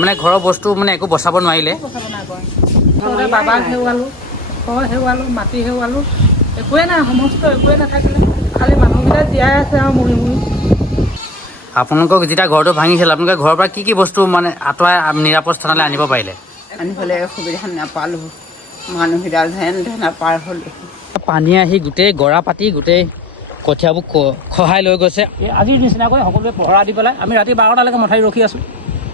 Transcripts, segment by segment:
মানে ঘৰৰ বস্তু মানে একো বচাব নোৱাৰিলে। বাবাক হেৰুৱালোঁ, ঘৰ হেৰুৱালোঁ, মাটি হেৰুৱালোঁ, একোৱে নাই, সমস্ত একোৱে নাথাকিলে। খালি মানুহকেইটা জীয়াই আছে আৰু মৰি মৰি। আপোনালোকক যেতিয়া ঘৰটো ভাঙিছিল আপোনালোকে ঘৰৰ পৰা কি বস্তু মানে আঁতৰাই নিৰাপদ স্থানলৈ আনিব পাৰিলে? আনিবলৈ সুবিধা নাপালোঁ, মানুহকেইটা যেন তেনে পাৰ হ'ল। পানীয়ে আহি গোটেই গৰা পাতি গোটেই কঠীয়াবোৰ খহাই লৈ গৈছে। আজিৰ নিচিনাকৈ সকলোৱে পহৰা দি পেলাই আমি ৰাতি 12টালৈকে মথাৰি ৰখি আছোঁ।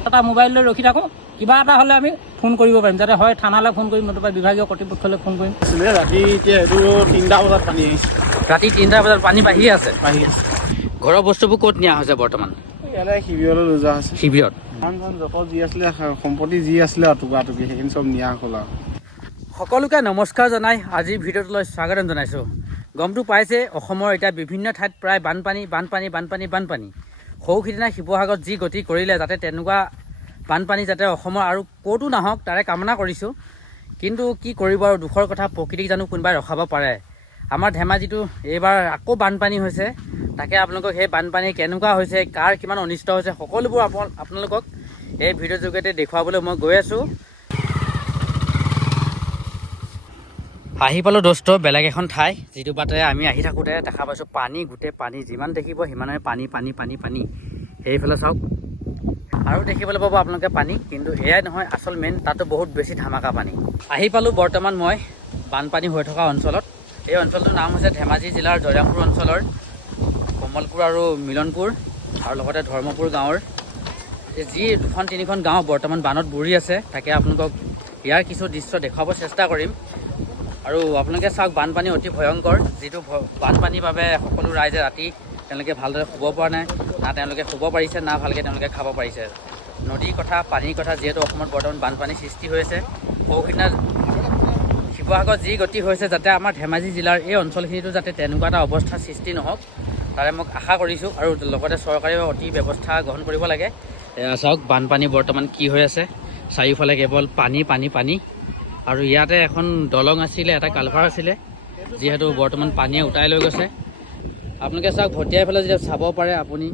এটা মোবাইল লৈ ৰখি থাকোঁ, কিবা এটা হ'লে আমি ফোন কৰিব পাৰিম, যাতে হয় থানালৈ ফোন কৰিম, নতুবা বিভাগীয় কৰ্তৃপক্ষলৈ ফোন কৰিম। ৰাতি এতিয়া এইটো 3টা বজাত পানী আহিছে। ৰাতি 3টা বজাত পানী বাঢ়ি আছে। বাঢ়ি আছে। ঘৰৰ বস্তুবোৰ ক'ত নিয়া হৈছে বৰ্তমান? ইয়ালৈ শিবিৰলৈ লৈ যোৱা হৈছে। শিবিৰত যত যি আছিলে সম্পত্তি যি আছিলে টুকুৰা সেইখিনি চব নিয়া হ'ল আৰু। সকলোকে নমস্কাৰ জনাই আজিৰ ভিডিঅ'টোলৈ স্বাগতম জনাইছোঁ। গমটো পাইছে অসমৰ এতিয়া বিভিন্ন ঠাইত প্ৰায় বানপানী। সৌ সিদিনা শিৱসাগৰত যি গতি কৰিলে, যাতে তেনেকুৱা বানপানী যাতে অসমৰ আৰু ক'তো নাহক তাৰে কামনা কৰিছোঁ। কিন্তু কি কৰিব আৰু, দুখৰ কথা, প্ৰকৃতিক জানো কোনোবাই ৰখাব পাৰে? আমাৰ ধেমাজিটো এইবাৰ আকৌ বানপানী হৈছে। তাকে আপোনালোকক সেই বানপানী কেনেকুৱা হৈছে, কাৰ কিমান অনিষ্ট হৈছে, সকলোবোৰ আপোনালোকক এই ভিডিঅ'ৰ যোগেদি দেখুৱাবলৈ মই গৈ আছোঁ। আহি পালোঁ দোস্ত বেলেগ এখন ঠাই, যিটো বাটেৰে আমি আহি থাকোঁতে দেখা পাইছোঁ পানী, গোটেই পানী, যিমান দেখিব সিমানে পানী। সেইফালে চাওক আৰু দেখিবলৈ পাব আপোনালোকে পানী, কিন্তু এয়াই নহয় আচল মেইন, তাতো বহুত বেছি ধামাকা পানী। আহি পালোঁ বৰ্তমান মই বানপানী হৈ থকা অঞ্চলত। এই অঞ্চলটোৰ নাম হৈছে ধেমাজি জিলাৰ জয়ৰামপুৰ অঞ্চলৰ কমলপুৰ আৰু মিলনপুৰ আৰু লগতে ধৰ্মপুৰ গাঁৱৰ যি 2-3খন গাঁও বৰ্তমান বানত বুৰি আছে। তাকে আপোনালোকক ইয়াৰ কিছু দৃশ্য দেখুৱাব চেষ্টা কৰিম। আৰু আপোনালোকে চাওক, বানপানী অতি ভয়ংকৰ, যিটো বানপানীৰ বাবে সকলো ৰাইজে ৰাতি তেওঁলোকে ভালদৰে শুব পৰা নাই, না তেওঁলোকে শুব পাৰিছে, না ভালকৈ তেওঁলোকে খাব পাৰিছে। নদীৰ কথা, পানীৰ কথা, যিহেতু অসমত বৰ্তমান বানপানীৰ সৃষ্টি হৈ আছে। সৌসিদিনা শিৱসাগৰত যি গতি হৈছে, যাতে আমাৰ ধেমাজি জিলাৰ এই অঞ্চলখিনিতো যাতে তেনেকুৱা এটা অৱস্থাৰ সৃষ্টি নহওক, তাৰে মোক আশা কৰিছোঁ। আৰু লগতে চৰকাৰেও অতি ব্যৱস্থা গ্ৰহণ কৰিব লাগে। চাওক বানপানী বৰ্তমান কি হৈ আছে, চাৰিওফালে কেৱল পানী। আৰু ইয়াতে এখন দলং আছিলে, এটা কালভাৰ আছিলে, যিহেতু বৰ্তমান পানীয়ে উটাই লৈ গৈছে। আপোনালোকে চাওক, ভটিয়াই ফালে যেতিয়া চাব পাৰে আপুনি,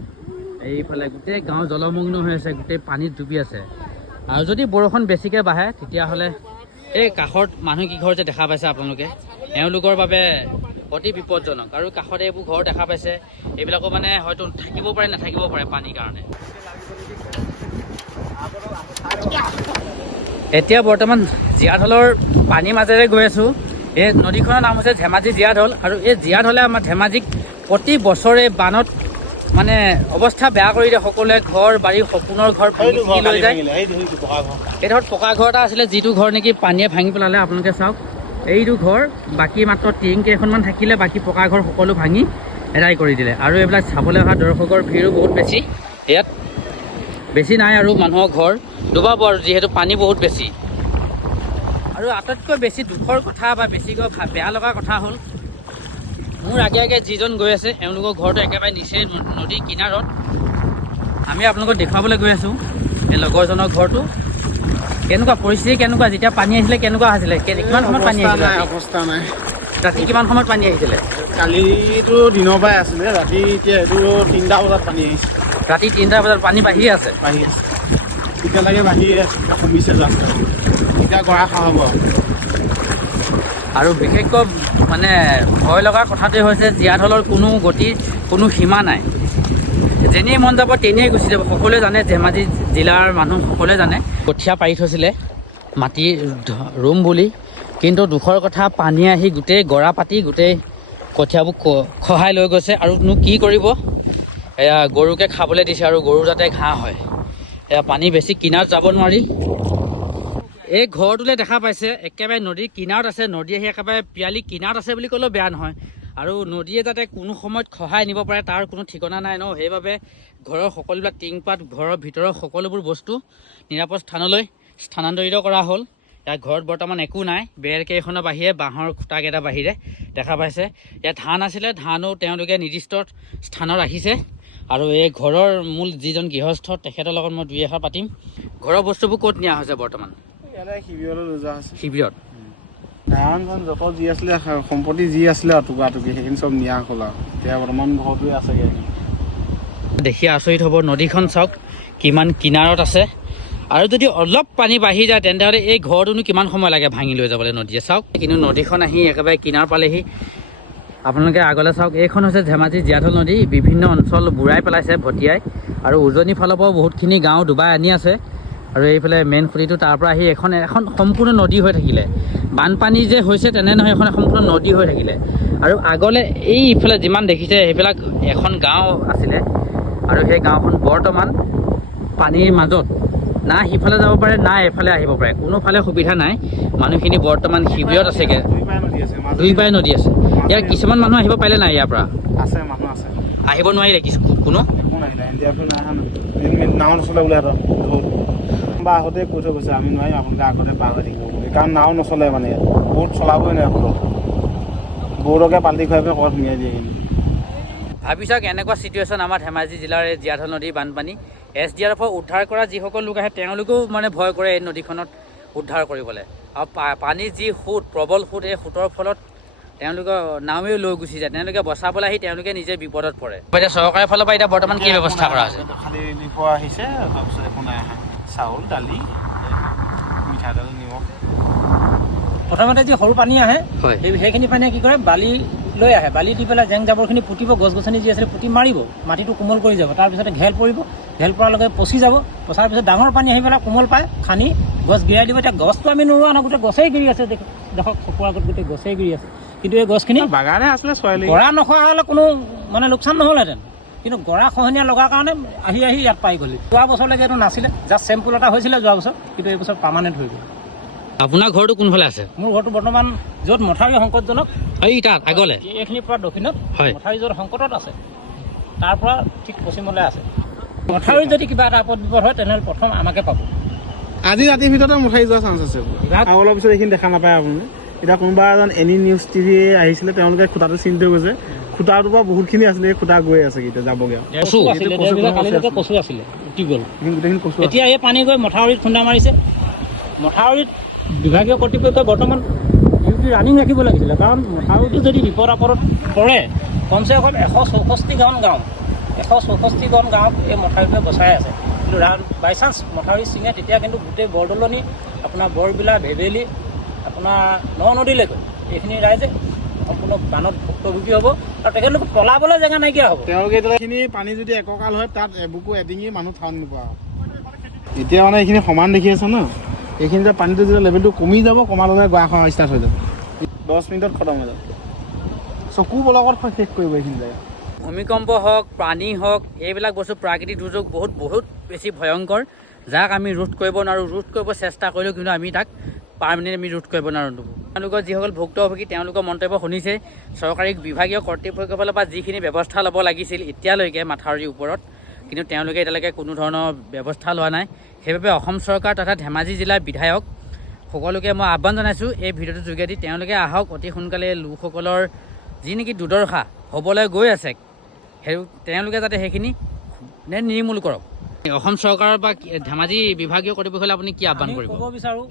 এইফালে গোটেই গাঁও জলমগ্ন হৈ আছে, গোটেই পানীত ডুবি আছে। আৰু যদি বৰষুণ বেছিকৈ বাঢ়ে, তেতিয়াহ'লে এই কাষত মানুহ কিঘৰ যে দেখা পাইছে আপোনালোকে, এওঁলোকৰ বাবে অতি বিপদজনক। আৰু কাষতে এইবোৰ ঘৰ দেখা পাইছে, এইবিলাকো মানে হয়তো থাকিব পাৰে, নাথাকিব পাৰে পানীৰ কাৰণে। এতিয়া বৰ্তমান জীয়াঢলৰ পানীৰ মাজেৰে গৈ আছোঁ। এই নদীখনৰ নাম হৈছে ধেমাজি জীয়াঢল। আৰু এই জীয়াঢলে আমাৰ ধেমাজিক প্ৰতি বছৰে বানত মানে অৱস্থা বেয়া কৰি দিয়ে। সকলোৱে ঘৰ বাৰী, সপোনৰ ঘৰ ভাঙি লৈ যায়। এই ধৰক পকা ঘৰ এটা আছিলে, যিটো ঘৰ নেকি পানীয়ে ভাঙি পেলালে। আপোনালোকে চাওক, এইটো ঘৰ, বাকী মাত্ৰ টিং কেইখনমান থাকিলে, বাকী পকা ঘৰ সকলো ভাঙি এৰাই কৰি দিলে। আৰু এইবিলাক চাবলৈ অহা দৰ্শকৰ ভিৰো বহুত বেছি। ইয়াত বেছি নাই আৰু মানুহৰ ঘৰ ডুবাব, আৰু যিহেতু পানী বহুত বেছি। আৰু আটাইতকৈ বেছি দুখৰ কথা বা বেছিকৈ বেয়া লগা কথা হ'ল, মোৰ আগে যিজন গৈ আছে, এওঁলোকৰ ঘৰটো একেবাৰে নিচেই নদীৰ কিনাৰত। আমি আপোনালোকক দেখুৱাবলৈ গৈ আছোঁ এই লগৰজনৰ ঘৰটো। কেনেকুৱা পৰিস্থিতি, কেনেকুৱা যেতিয়া পানী আহিছিলে, কেনেকুৱা হৈছিলে, কিমান সময়ত পানী আহিছিলে? অৱস্থা নাই। ৰাতি কিমান সময়ত পানী আহিছিলে? কালিতো দিনৰ পৰাই আছিলে, ৰাতি এতিয়া এইটো 3টা বজাত পানী আহিছে। ৰাতি 3টা বজাত পানী বাঢ়ি আছে। এতিয়ালৈকে বাঢ়ি কমিছে জাষ্ট, এতিয়া গৰা খহাব। আৰু বিশেষকৈ মানে ভয় লগা কথাটোৱে হৈছে, জীয়াঢলৰ কোনো গতিৰ কোনো সীমা নাই। যেনেই মন যাব তেনেই গুচি যাব। সকলোৱে জানে, ধেমাজি জিলাৰ মানুহ সকলোৱে জানে কঠীয়া পাৰি থৈছিলে মাটিৰ ৰুম বুলি, কিন্তু দুখৰ কথা, পানীয়ে আহি গোটেই গৰা পাতি গোটেই কঠীয়াবোৰ খহাই লৈ গৈছে। আৰুনো কি কৰিব, এয়া গৰুকে খাবলৈ দিছে, আৰু গৰু যাতে ঘাঁহ হয়। এয়া পানী বেছি কিনাৰত যাব নোৱাৰি। এই ঘৰটোলৈ দেখা পাইছে, একেবাৰে নদীৰ কিনাৰত আছে। নদী আহি একেবাৰে পিৰালি কিনাৰত আছে বুলি ক'লেও বেয়া নহয়। আৰু নদীয়ে যাতে কোনো সময়ত খহাই নিব পাৰে, তাৰ কোনো ঠিকনা নাই ন। সেইবাবে ঘৰৰ সকলোবিলাক টিংপাত, ঘৰৰ ভিতৰৰ সকলোবোৰ বস্তু নিৰাপদ স্থানলৈ স্থানান্তৰিত কৰা হ'ল। ইয়াত ঘৰত বৰ্তমান একো নাই, বেৰ কেইখনৰ বাহিৰে, বাঁহৰ খুঁটাকেইটাৰ বাহিৰে দেখা পাইছে। ইয়াত ধান আছিলে, ধানো তেওঁলোকে নিৰ্দিষ্ট স্থানত ৰাখিছে। আৰু এই ঘৰৰ মূল যিজন গৃহস্থ, তেখেতৰ লগত মই 2 এষাৰ পাতিম। ঘৰৰ বস্তুবোৰ ক'ত নিয়া হৈছে বৰ্তমান? ইয়ালৈ শিবিৰলৈ লৈ যোৱা হৈছে। শিবিৰত যত যি আছিলে সম্পত্তি যি আছিলে টুকুৰা সেইখিনি চব নিয়া হ'ল আৰু। এতিয়া বৰ্তমান ঘৰটোৱে আছেগৈ। দেখি আচৰিত হ'ব, নদীখন চাওক কিমান কিনাৰত আছে। আৰু যদি অলপ পানী বাঢ়ি যায় তেন্তে এই ঘৰটোনো কিমান সময় লাগে ভাঙি লৈ যাবলৈ নদীয়ে চাওক। কিন্তু নদীখন আহি একেবাৰে কিনাৰ পালেহি। আপোনালোকে আগলৈ চাওক, এইখন হৈছে ধেমাজি জীয়াঢল নদী। বিভিন্ন অঞ্চল বুৰাই পেলাইছে ভটিয়াই, আৰু উজনিৰ ফালৰ পৰাও বহুতখিনি গাঁও ডুবাই আনি আছে। আৰু এইফালে মেইন খুঁটিটো তাৰ পৰা আহি এখন সম্পূৰ্ণ নদী হৈ থাকিলে। বানপানী যে হৈছে তেনে নহয়, এখন সম্পূৰ্ণ নদী হৈ থাকিলে। আৰু আগলৈ এইফালে যিমান দেখিছে সেইবিলাক এখন গাঁও আছিলে, আৰু সেই গাঁওখন বৰ্তমান পানীৰ মাজত, না সিফালে যাব পাৰে না এফালে আহিব পাৰে, কোনোফালে সুবিধা নাই। মানুহখিনি বৰ্তমান শিবিৰত আছেগৈ, দুই পাই নদী আছে। ইয়াৰ কিছুমান মানুহ আহিব পাৰিলে নাই ইয়াৰ পৰা? আছে মানুহ আছে, আহিব নোৱাৰিলে কোনো? একো নাহিলে নাও নচলে বোলে বা আগতে কৈ থৈ গৈছে আমি নোৱাৰিম, আপোনালোকে আগতে পাৰ হৈ থাকিব বুলি, কাৰণ নাও নচলে মানে বহুত চলাবই নোৱাৰে সকলো বৌৰকে পাল্টি খুৱাই পেলাই ক'ৰবাত সুমিয়াই দিয়ে। কিন্তু ভাবি চাওক এনেকুৱা চিটুৱেশ্যন আমাৰ ধেমাজি জিলাৰ জীয়াঢল নদীৰ বানপানী। SDRF উদ্ধাৰ কৰা যিসকল লোক আহে তেওঁলোকেও মানে ভয় কৰে এই নদীখনত উদ্ধাৰ কৰিবলৈ। আৰু পানীৰ যি সোঁত, প্ৰবল সোঁত, এই সোঁতৰ ফলত তেওঁলোকে নাৱেও লৈ গুচি যায়। তেওঁলোকে বচাবলৈ আহি তেওঁলোকে নিজে বিপদত পৰে। এতিয়া চৰকাৰৰ ফালৰ পৰা এতিয়া বৰ্তমান কি ব্যৱস্থা কৰা হৈছে? খালি নিপোৱা আহিছে, তাৰপিছত একো নাই অহা। চাউল, দালি, মিঠাতেল, নিমখ। প্ৰথমতে যি সৰু পানী আহে হয়, সেইখিনি পানীয়ে কি কৰে, বালি লৈ আহে, বালি দি পেলাই জেং জাবৰখিনি পুতিব, গছ গছনি যি আছিলে পুতি মাৰিব, মাটিটো কোমল কৰি যাব। তাৰপিছতে ঘেল পৰিব, ঘেল পৰাৰ লগে পচি যাব, পচাৰ পিছত ডাঙৰ পানী আহি পেলাই কোমল পায়, খানি গছ গিৰাই দিব। এতিয়া গছটো আমি নোৰোৱা নহয়, গোটেই গছেই গিৰি আছে। দেখক চকুৰ আগত গোটেই গছেই গিৰি আছে। কিন্তু এই গছখিনি বাগানে আছিলে ছোৱালী গৰা নখোৱা হ'লে কোনো মানে লোকচান নহ'লহেঁতেন, কিন্তু গৰা খহনীয়া লগাৰ কাৰণে আহি ইয়াত পাই গ'লি। যোৱা বছৰলৈকে এইটো নাছিলে, জাষ্ট চেম্পুল এটা হৈছিলে যোৱা বছৰ, কিন্তু এই বছৰ পাৰ্মানেণ্ট হৈ গ'ল। আপোনাৰ ঘৰটো কোনফালে আছে? মোৰ ঘৰটো বৰ্তমান য'ত মথাউৰি সংকটজনক, এই তাত আগলৈ এইখিনিৰ পৰা দক্ষিণত হয়, মথাউৰি য'ত সংকটত আছে তাৰ পৰা ঠিক পশ্চিমলৈ আছে। মথাউৰি যদি কিবা এটা আপদ বিপদ হয় তেনেহ'লে প্ৰথম আমাকে পাব। আজি ৰাতিৰ ভিতৰতে মঠাই যোৱা চান্স আছে। আৰু অলপ পিছত এইখিনি দেখা নাপায় আপুনি। এতিয়া কোনোবা এজন এনি নিউজ টিভি আহিছিলে, তেওঁলোকে খুটাটো চিনি থৈ গৈছে। খুটাটোৰ পৰা বহুতখিনি আছিলে, এই খুটা গৈ আছে এতিয়া যাবগৈ। কচু আছিলে, কালিলৈকে কচু আছিলে, উটি গ'ল। গোটেইখিনি কচু এতিয়া এই পানী গৈ মথাউৰিত খুন্দা মাৰিছে। মথাউৰিত বিভাগীয় কৰ্তৃপক্ষই বৰ্তমান ডিউটি ৰানিং ৰাখিব লাগিছিলে, কাৰণ মথাউৰিটো যদি বিপদ আপদত পৰে কমচে কম 164খন গাঁৱক এই মথাউৰিটোৱে বচাই আছে। কিন্তু বাই চান্স মথাউৰি ছিঙে তেতিয়া কিন্তু গোটেই বৰদলনি, আপোনাৰ বৰবিলা, ভেবেলি, আপোনাৰ নদীলৈকে এইখিনি ৰাইজে সম্পূৰ্ণ বানত ভুক্তভোগী হ'ব, আৰু তেখেতলোক পলাবলৈ জেগা নাইকিয়া হ'ব। তেওঁলোকে এইখিনি পানী যদি এককাল হয় তাত এবুকু এডিঙি মানুহ ঠান নোপোৱা হ'ব। এতিয়া মানে এইখিনি সমান দেখি আছে ন, এইখিনি যে পানীটো যেতিয়া লেভেলটো কমি যাব, কমাৰ লগে গুৱা খোৱা ষ্টাৰ্ট হৈ যাব। 10 মিনিটত খতম হৈ যাব, চকু পলকত শেষ কৰিব এইখিনি জেগা। ভূমিকম্প হওক, পানী হওক, এইবিলাক বস্তু প্ৰাকৃতিক দুৰ্যোগ বহুত বেছি ভয়ংকৰ, যাক আমি ৰোধ কৰিব নোৱাৰোঁ। ৰোধ কৰিব চেষ্টা কৰিলেও কিন্তু আমি তাক পাৰ্মানেণ্ট আমি ৰোধ কৰিব নোৱাৰোঁ। তেওঁলোকৰ যিসকল ভুক্তভোগী তেওঁলোকৰ মন্তব্য শুনিছে। চৰকাৰী বিভাগীয় কৰ্তৃপক্ষৰ ফালৰ পৰা যিখিনি ব্যৱস্থা ল'ব লাগিছিল এতিয়ালৈকে মাথাউৰিৰ ওপৰত, কিন্তু তেওঁলোকে এতিয়ালৈকে কোনো ধৰণৰ ব্যৱস্থা লোৱা নাই। সেইবাবে অসম চৰকাৰ তথা ধেমাজি জিলাৰ বিধায়ক সকলোকে মই আহ্বান জনাইছোঁ, এই ভিডিঅ'টোৰ যোগেদি তেওঁলোকে আহক, অতি সোনকালে লোকসকলৰ যি নেকি দুৰ্দশা হ'বলৈ গৈ আছে তেওঁলোকে যাতে সেইখিনি নিৰ্মূল কৰক। অসম চৰকাৰৰ বা ধেমাজি বিভাগীয় কৰ্তৃপক্ষলৈ আপুনি কি আহ্বান কৰিব? ক'ব বিচাৰোঁ,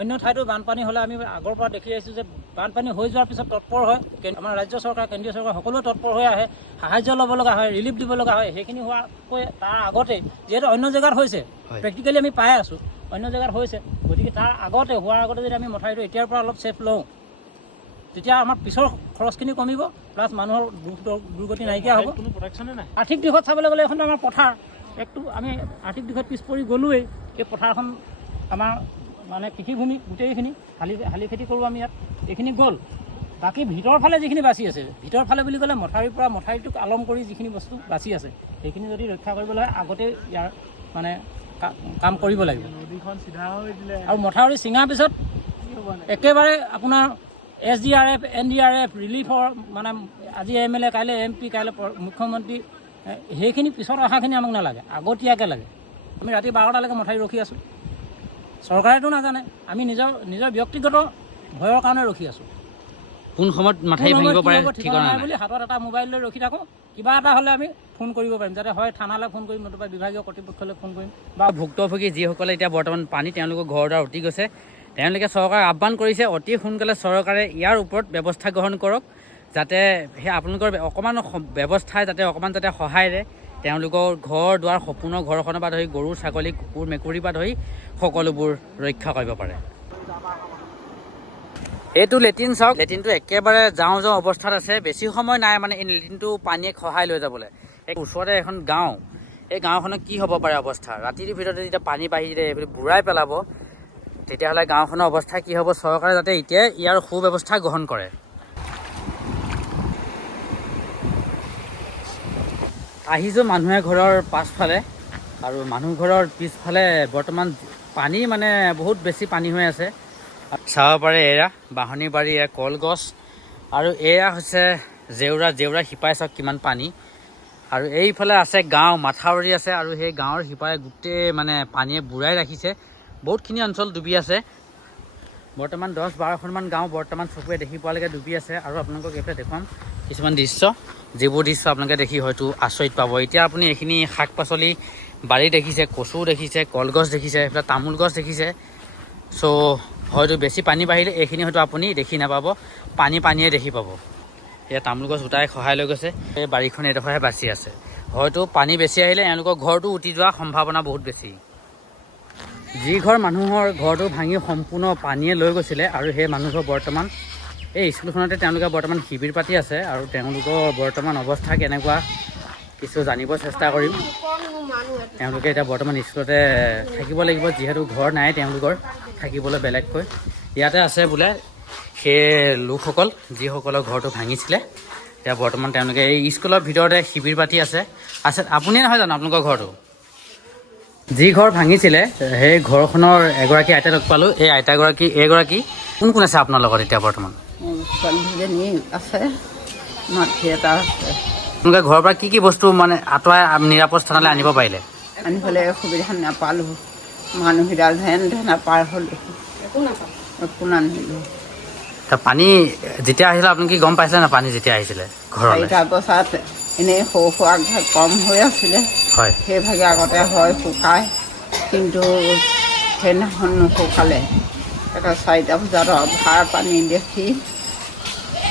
অন্য ঠাইতো বানপানী হ'লে আমি আগৰ পৰা দেখি আহিছোঁ যে বানপানী হৈ যোৱাৰ পিছত তৎপৰ হয় আমাৰ ৰাজ্য চৰকাৰ, কেন্দ্ৰীয় চৰকাৰ সকলোৱে তৎপৰ হৈ আহে, সাহায্য ল'ব লগা হয়, ৰিলিফ দিব লগা হয়। সেইখিনি হোৱাকৈ তাৰ আগতে যিহেতু অন্য জেগাত হৈছে, প্ৰেক্টিকেলি আমি পাই আছোঁ অন্য জেগাত হৈছে, গতিকে তাৰ আগতে হোৱাৰ আগতে যদি আমি মথাউৰিটো এতিয়াৰ পৰা অলপ ছেফ লওঁ, তেতিয়া আমাৰ পিছৰ খৰচখিনি কমিব, প্লাছ মানুহৰ দুৰ্গতি নাইকিয়া হ'ব। আৰ্থিক দিশত চাবলৈ গ'লে এখন আমাৰ পথাৰ, একটো আমি আৰ্থিক দিশত পিছ পৰি গ'লোৱেই। এই পথাৰখন আমাৰ মানে কৃষিভূমি গোটেইখিনি, শালি খেতি কৰোঁ আমি ইয়াত, এইখিনি গ'ল। বাকী ভিতৰৰ ফালে যিখিনি বাচি আছে, ভিতৰৰ ফালে বুলি ক'লে মথাউৰিৰ পৰা মথাউৰিটোক আলম কৰি যিখিনি বস্তু বাচি আছে সেইখিনি যদি ৰক্ষা কৰিবলৈ হয় আগতে ইয়াৰ মানে কাম কৰিব লাগিব। আৰু মথাউৰি ছিঙাৰ পিছত একেবাৰে আপোনাৰ SDRF, NDRF, ৰিলিফৰ মানে আজি MLA, কাইলৈ MP, কাইলৈ মুখ্যমন্ত্ৰী, সেইখিনি পিছত অহাখিনি আমাক নালাগে, আগতীয়াকৈ লাগে। আমি ৰাতি 12টালৈকে মথাউৰি ৰখি আছোঁ, চৰকাৰেতো নাজানে, আমি নিজৰ ব্যক্তিগত ভয়ৰ কাৰণে ৰখি আছোঁ। কোন সময়ত মাথাউৰি ভাঙিব পাৰে ঠিকনা নাই বুলি হাতত এটা মোবাইল লৈ ৰখি থাকোঁ, কিবা এটা হ'লে আমি ফোন কৰিব পাৰিম, যাতে হয় থানালৈ ফোন কৰিম, নতুবা বিভাগীয় কৰ্তৃপক্ষলৈ ফোন কৰিম। বা ভুক্তভোগী যিসকলে এতিয়া বৰ্তমান পানী তেওঁলোকৰ ঘৰ দুৱাৰ উটি গৈছে, তেওঁলোকে চৰকাৰক আহ্বান কৰিছে অতি সোনকালে চৰকাৰে ইয়াৰ ওপৰত ব্যৱস্থা গ্ৰহণ কৰক, যাতে সেই আপোনালোকৰ অকণমান ব্যৱস্থাই যাতে অকণমান যাতে সহায়েৰে তেওঁলোকৰ ঘৰ দুৱাৰ সপোনৰ ঘৰখনৰ পৰা ধৰি গৰু ছাগলী কুকুৰ মেকুৰীৰ পৰা ধৰি সকলোবোৰ ৰক্ষা কৰিব পাৰে। এইটো লেট্ৰিন চাওক, লেট্ৰিনটো একেবাৰে যাওঁ অৱস্থাত আছে, বেছি সময় নাই মানে এই লেট্ৰিনটো পানীয়ে খহাই লৈ যাবলৈ। ওচৰতে এখন গাঁও, এই গাঁওখনত কি হ'ব পাৰে অৱস্থা, ৰাতিৰ ভিতৰতে যেতিয়া পানী বাঢ়ি দিয়ে বুঢ়াই পেলাব, তেতিয়াহ'লে গাঁওখনৰ অৱস্থা কি হ'ব। চৰকাৰে যাতে এতিয়াই ইয়াৰ সুব্যৱস্থা গ্ৰহণ কৰে। আহিছোঁ মানুহে ঘৰৰ পাছফালে, আৰু মানুহ ঘৰৰ পিছফালে বৰ্তমান পানী মানে বহুত বেছি পানী হৈ আছে। চাব পাৰে এয়া বাঁহনী বাৰী, এয়া কলগছ, আৰু এয়া হৈছে জেউৰা শিপাই চাওক কিমান পানী। আৰু এইফালে আছে গাঁও, মাথাউৰি আছে, আৰু সেই গাঁৱৰ সিপাৰে গোটেই মানে পানীয়ে বুৰাই ৰাখিছে। বহুতখিনি অঞ্চল ডুবি আছে। বৰ্তমান 10-12খনমান গাঁও বৰ্তমান চকুৱে দেখি পোৱালৈকে ডুবি আছে। আৰু আপোনালোকক এইফালে দেখুৱাম কিছুমান দৃশ্য, যিবোৰ দৃশ্য আপোনালোকে দেখি হয়তো আচৰিত পাব। এতিয়া আপুনি এইখিনি শাক পাচলি বাৰী দেখিছে, কচু দেখিছে, কলগছ দেখিছে, এইফালে তামোল গছ দেখিছে। চ' হয়তো বেছি পানী বাঢ়িলে এইখিনি হয়তো আপুনি দেখি নাপাব, পানীয়ে দেখি পাব। এয়া তামোল গছ গোটাই খহাই লৈ গৈছে। এই বাৰীখন এডোখৰহে বাচি আছে। হয়তো পানী বেছি আহিলে এওঁলোকৰ ঘৰটো উটি যোৱাৰ সম্ভাৱনা বহুত বেছি। যি ঘৰ মানুহৰ ঘৰটো ভাঙি সম্পূৰ্ণ পানীয়ে লৈ গৈছিলে, আৰু সেই মানুহঘৰ বৰ্তমান এই স্কুলখনতে তেওঁলোকে বৰ্তমান শিবিৰ পাতি আছে। আৰু তেওঁলোকৰ বৰ্তমান অৱস্থা কেনেকুৱা কিছু জানিব চেষ্টা কৰিম। তেওঁলোকে এতিয়া বৰ্তমান স্কুলতে থাকিব লাগিব, যিহেতু ঘৰ নাই তেওঁলোকৰ থাকিবলৈ বেলেগকৈ। ইয়াতে আছে বোলে সেই লোকসকল যিসকলৰ ঘৰটো ভাঙিছিলে। এতিয়া বৰ্তমান তেওঁলোকে এই স্কুলৰ ভিতৰতে শিবিৰ পাতি আছে। আপুনিয়ে নহয় জানো আপোনালোকৰ ঘৰটো? যি ঘৰ ভাঙিছিলে সেই ঘৰখনৰ এগৰাকী আইতা লগ পালোঁ। এই এগৰাকী কোন আছে আপোনাৰ লগত এতিয়া বৰ্তমান? ছোৱালীজনী আছে, মাতৃ এটা আছে। আপোনালোকে ঘৰৰ পৰা কি বস্তু মানে আঁতৰাই নিৰাপদ স্থানলৈ আনিব পাৰিলে? আনিবলৈ সুবিধা নাপালোঁ, মানুহকেইটা যেন তেনে পাৰ হ'লোঁ, একো নানিলোঁ। পানী যেতিয়া আহিছিলে আপুনি কি গম পাইছিলে না? পানী যেতিয়া আহিছিলে ঘৰলৈ 4টা বজাত এনেই সৰু সুৰা কম হৈ আছিলে, হয়, সেইভাগে আগতে হয় শুকায়, কিন্তু সেইদিনাখন নুশুকালে। এটা 4টা বজাত অভাৰ পানী দেখি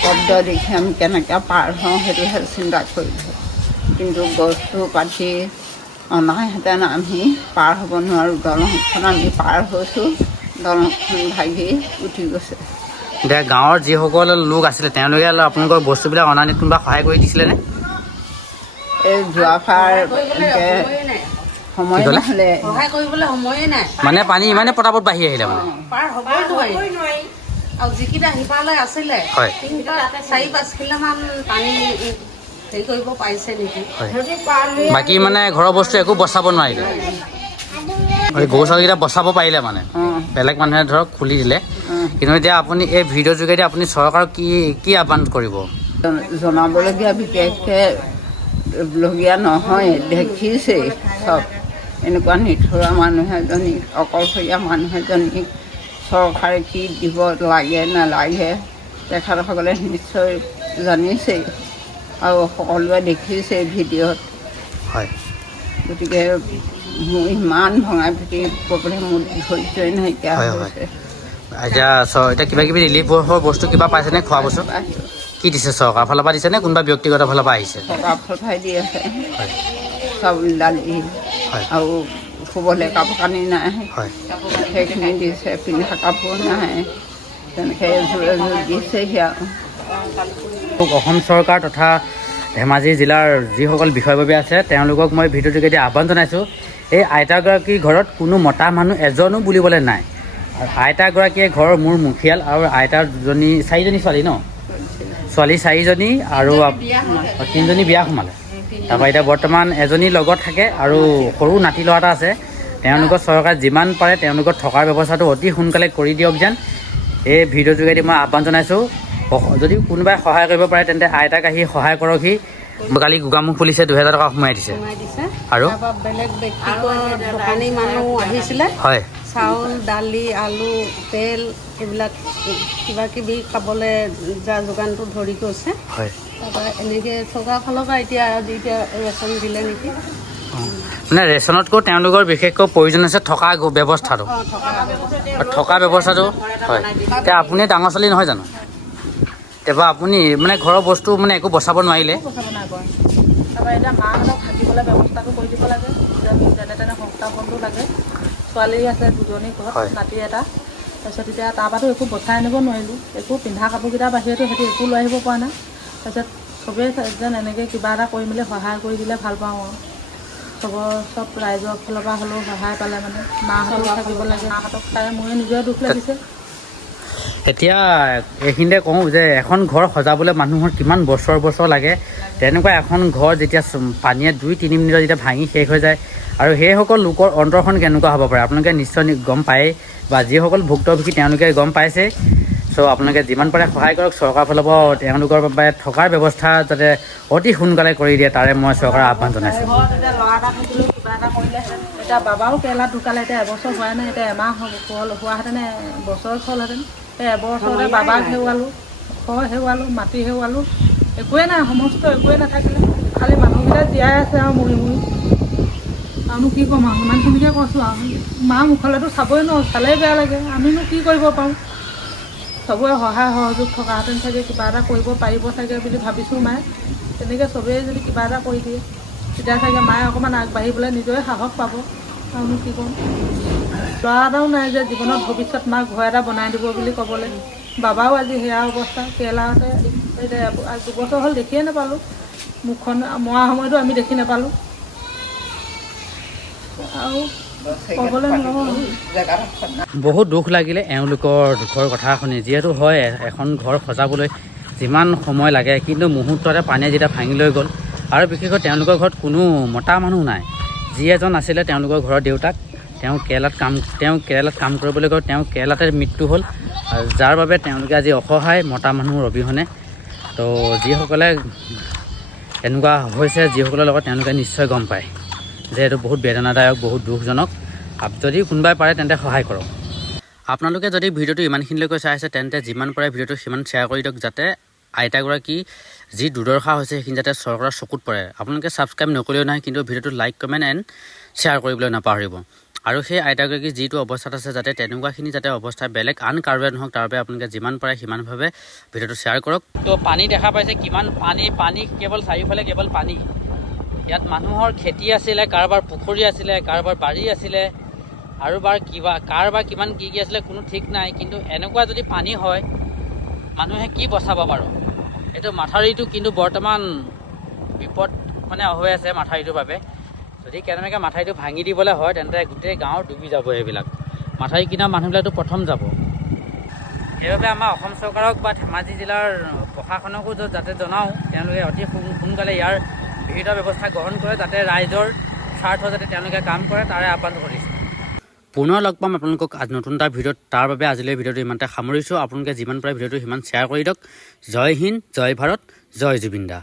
শব্দ দেখি আমি কেনেকৈ পাৰ হওঁ সেইটোহে চিন্তা কৰিলোঁ। কিন্তু বস্তু পাতি অনাহেঁতেন আমি পাৰ হ'ব নোৱাৰোঁ। দলংখন আমি পাৰ হৈছোঁ, দলংখন ভাগি উঠি গৈছে। এতিয়া গাঁৱৰ যিসকল লোক আছিলে তেওঁলোকে আপোনালোকৰ বস্তুবিলাক অনা নিত কোনোবা সহায় কৰি দিছিলেনে? এই যোৱাবাৰ এনেকৈ সময় নহ'লে সহায় কৰিবলৈ সময়ে নাই, মানে পানী ইমানে পটাপট বাঢ়ি আহিলে মানে পাৰ হ'বই নোৱাৰি। আৰু যিকেইটা সিপাৰলৈ আছিলে হয় 4-5 কিলোমান পানী হেৰি কৰিব পাৰিছে নেকি। বাকী মানে ঘৰৰ বস্তু একো বচাব নোৱাৰিলে, গৰু ছাগলীকেইটা বচাব পাৰিলে মানে বেলেগ মানুহে ধৰক খুলি দিলে। কিন্তু এতিয়া আপুনি এই ভিডিঅ'ৰ যোগেদি আপুনি চৰকাৰক কি আহ্বান কৰিব? জনাবলগীয়া বিশেষকৈ লগীয়া নহয়, দেখিছেই চব। এনেকুৱা নিঠুৰা মানুহ এজনীক, অকলশৰীয়া মানুহ এজনীক চৰকাৰে কি দিব লাগে নালাগে তেখেতসকলে নিশ্চয় জানিছেই, আৰু সকলোৱে দেখিছেই ভিডিঅ'ত। হয়, গতিকে মোৰ ইমান ভঙা পিটি ক'বলৈ মোৰ ধৈৰ্যই নাইকিয়া হৈছে। এতিয়া কিবা কিবি ৰিলিফৰ বস্তু কিবা পাইছেনে? খোৱা বস্তু কি দিছে? চৰকাৰৰ ফালৰ পৰা দিছেনে কোনোবা ব্যক্তিগত ফালৰ পৰা আহিছে? চৰকাৰৰ ফালৰ পৰাই দি আছে, চাউল দালি আৰু শুবলৈ কাপোৰ কানি নাই, সেইখিনি দিছে। পিন্ধা কাপোৰ নাই, তেনেকৈ এযোৰ দিছেহি আৰু। অসম চৰকাৰ তথা ধেমাজি জিলাৰ যিসকল বিষয়ববী আছে তেওঁলোকক মই ভিডিঅ'ৰ যোগেদি আহ্বান জনাইছোঁ। এই আইতাগৰাকীৰ ঘৰত কোনো মতা মানুহ এজনো বুলিবলৈ নাই। আৰু আইতাগৰাকীয়ে ঘৰৰ মোৰ মুখিয়াল, আৰু আইতাৰ 4জনী ছোৱালী ন, ছোৱালী 4জনী আৰু 3জনী বিয়া সোমালে। তাৰপৰা এতিয়া বৰ্তমান এজনী লগত থাকে, আৰু সৰু নাতি ল'ৰা এটা আছে। তেওঁলোকৰ চৰকাৰে যিমান পাৰে তেওঁলোকৰ থকাৰ ব্যৱস্থাটো অতি সোনকালে কৰি দিয়ক যেন এই ভিডিঅ'ৰ যোগেদি মই আহ্বান জনাইছোঁ। যদি কোনোবাই সহায় কৰিব পাৰে তেন্তে আইতাক আহি সহায় কৰকহি। কালি গোগামুখ পুলিচে 2000 টকা সোমাই দিছে। আৰু বেলেগ ব্যক্তিগত দোকানী মানুহ আহিছিলে, হয়, চাউল দালি আলু তেল এইবিলাক কিবা কিবি খাবলৈ যা যোগানটো ধৰি গৈছে। হয়, তাৰপৰা এনেকৈ চৰকাৰৰ ফালৰ পৰা এতিয়া ৰেচন দিলে নেকি। মানে ৰেচনতকৈ তেওঁলোকৰ বিশেষকৈ প্ৰয়োজন আছে থকা ব্যৱস্থাটো। থকা ব্যৱস্থাটো হয়। এতিয়া আপুনি ডাঙৰ ছোৱালী নহয় জানো? তাৰপৰা আপুনি মানে ঘৰৰ বস্তু মানে একো বচাব নোৱাৰিলে? তাৰপৰা এতিয়া মাহঁতক থাকিবলৈ থাকিবলৈ ব্যৱস্থাটো কৰি দিব লাগে। যেনে তেনে সংস্থাপনটো লাগে। ছোৱালী আছে 2জনী ঘৰত, নাতি এটা। তাৰপিছত এতিয়া তাৰপৰাতো একো বচাই আনিব নোৱাৰিলোঁ। একো পিন্ধা কাপোৰকেইটাৰ বাহিৰেতো সেইটো একো লৈ আহিব পৰা নাই। তাৰপিছত চবেই যেন এনেকৈ কিবা এটা কৰি মেলি সহায় কৰি দিলে ভাল পাওঁ আৰু চব ৰাইজৰ ফালৰ পৰা হ'লেও সহায় পালে মানে মাহঁতেও থাকিব লাগে। মাহঁতক চাই মোৰে নিজৰে দুখ লাগিছে। এতিয়া এইখিনিতে কওঁ যে এখন ঘৰ সজাবলৈ মানুহৰ কিমান বছৰ লাগে। তেনেকুৱা এখন ঘৰ যেতিয়া পানীয়ে 2-3 মিনিটত যেতিয়া ভাঙি শেষ হৈ যায় আৰু সেইসকল লোকৰ অন্তৰখন কেনেকুৱা হ'ব পাৰে আপোনালোকে নিশ্চয় গম পায়েই, বা যিসকল ভুক্তভোগী তেওঁলোকে গম পাইছে। চ' আপোনালোকে যিমান পাৰে সহায় কৰক। চৰকাৰৰ ফালৰ পৰা তেওঁলোকৰ বাবে থকাৰ ব্যৱস্থা যাতে অতি সোনকালে কৰি দিয়ে, তাৰে মই চৰকাৰৰ আহ্বান জনাইছোঁ। ঘৰত এতিয়া ল'ৰা এটা থাকিলেও কিবা এটা কৰিলেহেঁতেন। এতিয়া বাবাও কেৰেলাত ঢুকালে, এতিয়া এবছৰ হোৱাই নাই। এতিয়া এমাহ হোৱাহেঁতেন বছৰ হ'লহেঁতেন। এই এবছৰতে বাবাক হেৰুৱালোঁ, ঘৰ হেৰুৱালোঁ, মাটি হেৰুৱালোঁ, একোৱেই নাই, সমস্ত একোৱেই নাথাকিলে। খালি মানুহকেইটা জীয়াই আছে আৰু মৰি আৰুনো কি ক'ম আৰু ইমানখিনিকে কৈছোঁ আৰু মা মুখলৈতো চাবই নোৱাৰোঁ, চালেই বেয়া লাগে। আমিনো কি কৰিব পাৰোঁ? চবৰে সহায় সহযোগ থকাহেঁতেন চাগে কিবা এটা কৰিব পাৰিব চাগে বুলি ভাবিছোঁ মায়ে। তেনেকৈ চবেই যদি কিবা এটা কৰি দিয়ে তেতিয়া চাগে মায়ে অকণমান আগবাঢ়িবলৈ নিজৰে সাহস পাব। আৰুনো কি ক'ম? ল'ৰা এটাও নাই যে জীৱনত ভৱিষ্যত মাক ঘৰ এটা বনাই দিব বুলি ক'বলৈ। বাবাও আজি সেয়া অৱস্থা। কেৰেলাতে এতিয়া 2 বছৰ হ'ল দেখিয়ে নাপালোঁ। মুখখন মৰা সময়তো আমি দেখি নাপালোঁ আৰু ক'বলৈ নোৱাৰোঁ। বহুত দুখ লাগিলে এওঁলোকৰ দুখৰ কথা শুনি। যিহেতু হয় এখন ঘৰ সজাবলৈ যিমান সময় লাগে, কিন্তু মুহূৰ্ততে পানীয়ে যেতিয়া ভাঙি লৈ গ'ল আৰু বিশেষকৈ তেওঁলোকৰ ঘৰত কোনো মতা মানুহ নাই। যি এজন আছিলে তেওঁলোকৰ ঘৰৰ দেউতাক, তেওঁ কেৰেলাত কাম কৰিবলৈ গৈ তেওঁ কেৰেলাতে মৃত্যু হ'ল, আৰু যাৰ বাবে তেওঁলোকে আজি অসহায় মতা মানুহৰ অবিহনে। তো যিসকলে এনেকুৱা হৈছে, যিসকলৰ লগত তেওঁলোকে নিশ্চয় গম পায় যে এইটো বহুত বেদনাদায়ক, বহুত দুখজনক। যদি কোনোবাই পাৰে তেন্তে সহায় কৰক। আপোনালোকে যদি ভিডিঅ'টো ইমানখিনিলৈকে চাই আছে তেন্তে যিমান পাৰে ভিডিঅ'টো সিমান শ্বেয়াৰ কৰি দিয়ক, যাতে আইতাগৰাকী যি দুৰ্দশা হৈছে সেইখিনি যাতে চৰকাৰৰ চকুত পৰে। আপোনালোকে ছাবস্ক্ৰাইব নকৰিলেও নাই, কিন্তু ভিডিঅ'টো লাইক, কমেণ্ট এণ্ড শ্বেয়াৰ কৰিবলৈ নাপাহৰিব। আৰু সেই আইতাগৰাকী যিটো অৱস্থাত আছে যাতে তেনেকুৱাখিনি যাতে অৱস্থা বেলেগ আন কাৰোবাৰ নহওক, তাৰ বাবে আপোনালোকে যিমান পাৰে সিমানভাৱে ভিডিঅ'টো শ্বেয়াৰ কৰক। তো পানী দেখা পাইছে, কিমান পানী কেৱল চাৰিওফালে কেৱল পানী। ইয়াত মানুহৰ খেতি আছিলে, কাৰোবাৰ পুখুৰী আছিলে, কাৰোবাৰ বাৰী আছিলে, আৰু কাৰোবাৰ কিমান কি আছিলে কোনো ঠিক নাই। কিন্তু এনেকুৱা যদি পানী হয় মানুহে কি বচাব বাৰু? এইটো মাথাউৰিটো কিন্তু বৰ্তমান বিপদ মানে হৈ আছে মাথাউৰিটোৰ বাবে। যদি কেনেবাকৈ মাথাউৰিটো ভাঙি দিবলৈ হয় তেন্তে গোটেই গাঁৱৰ ডুবি যাব। এইবিলাক মাথাউৰি কিনা মানুহবিলাকতো প্ৰথম যাব। সেইবাবে আমাৰ অসম চৰকাৰক বা ধেমাজি জিলাৰ প্ৰশাসনকো যাতে জনাওঁ, তেওঁলোকে অতি সোনকালে ইয়াৰ বিহিত ব্যৱস্থা গ্ৰহণ কৰে, যাতে ৰাইজৰ স্বাৰ্থ যাতে তেওঁলোকে কাম কৰে, তাৰে আহ্বান কৰিছোঁ। পুনৰ লগ পাম আপোনালোকক নতুন এটা ভিডিঅ'ত। তাৰ বাবে আজিলৈ ভিডিঅ'টো ইমানতে সামৰিছোঁ। আপোনালোকে যিমান পাৰে ভিডিঅ'টো সিমান শ্বেয়াৰ কৰি দিয়ক। জয় হিন্দ, জয় ভাৰত, জয় জুবিন দা।